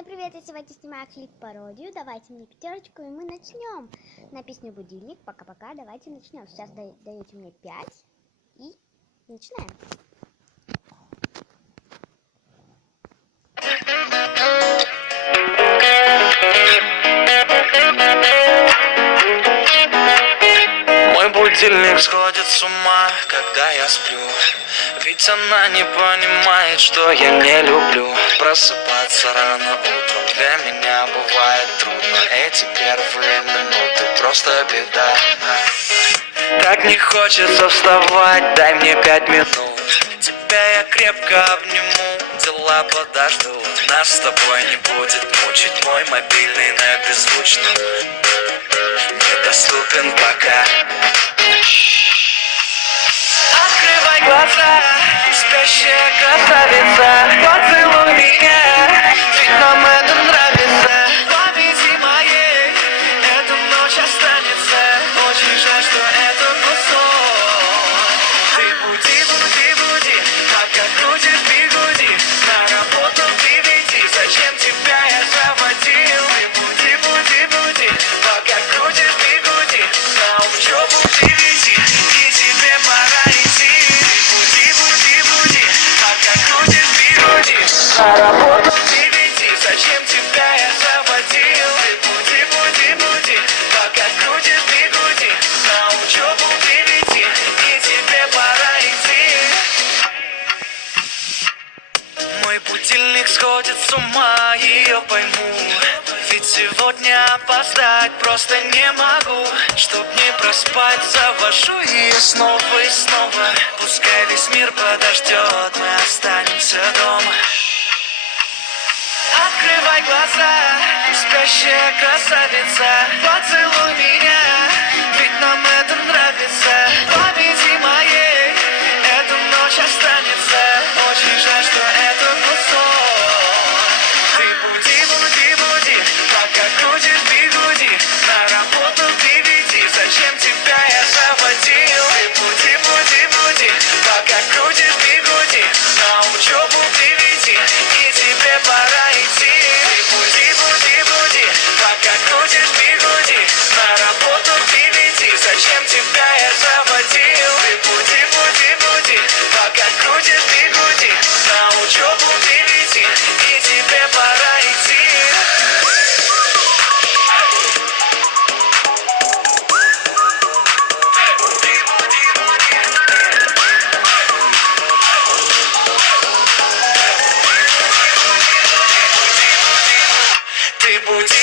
Всем привет, я сегодня снимаю клип-пародию. Давайте мне пятерочку, и мы начнем. На песню «Будильник». Пока-пока, давайте начнем. Сейчас даете мне 5 и начинаем. Мой будильник сходит с ума, когда я сплю. Ведь она не понимает, что я не люблю просыпаться рано утром. Для меня бывает трудно. Эти первые минуты просто беда. Так не хочется вставать, дай мне 5 минут. Тебя я крепко обниму, дела подождут. Нас с тобой не будет мучить мой мобильный на беззвучном. Недоступен пока. Открывай глаза, спящая красавица, поцелуй меня, ведь нам это нравится. Победи моей, эта ночь останется. Очень жаль, что это был сон. Ты буди, буди, буди, пока крутишь бигуди. На работу приведи, зачем тебя я заводил? Ты буди, буди, буди, пока крутишь бигуди. На учебу приведи, и тебе пора идти. Буди, буди, буди, пока крутишь бигуди. На работу приведи, зачем тебя я заводил? Ты буди, буди, буди, пока крутишь бигуди. На учебу приведи, и тебе пора идти. Мой будильник сходит с ума, ее пойму. Ведь сегодня опоздать просто не могу. Чтоб не проспать, завожу ее снова и снова. Пускай весь мир подождет, мы останемся дома. Открывай глаза, спящая красавица, поцелуй меня, ведь нам это нравится. Победи моей, эта ночь останется. Очень жаль, что это был сон. Ты буди, буди, буди, пока крутишь бигуди. На работу приведи, зачем тебя я заводил? Ты буди, буди, буди, пока крутишь бигуди. На учебу приведи, и тебе пора идти. Ты буди, буди, буди, пока крутишь бигуди. На работу приведи, зачем тебя я заводил? Ты буди, буди, буди, пока крутишь бигуди. На учебу приведи, и тебе пора идти. Ты буди,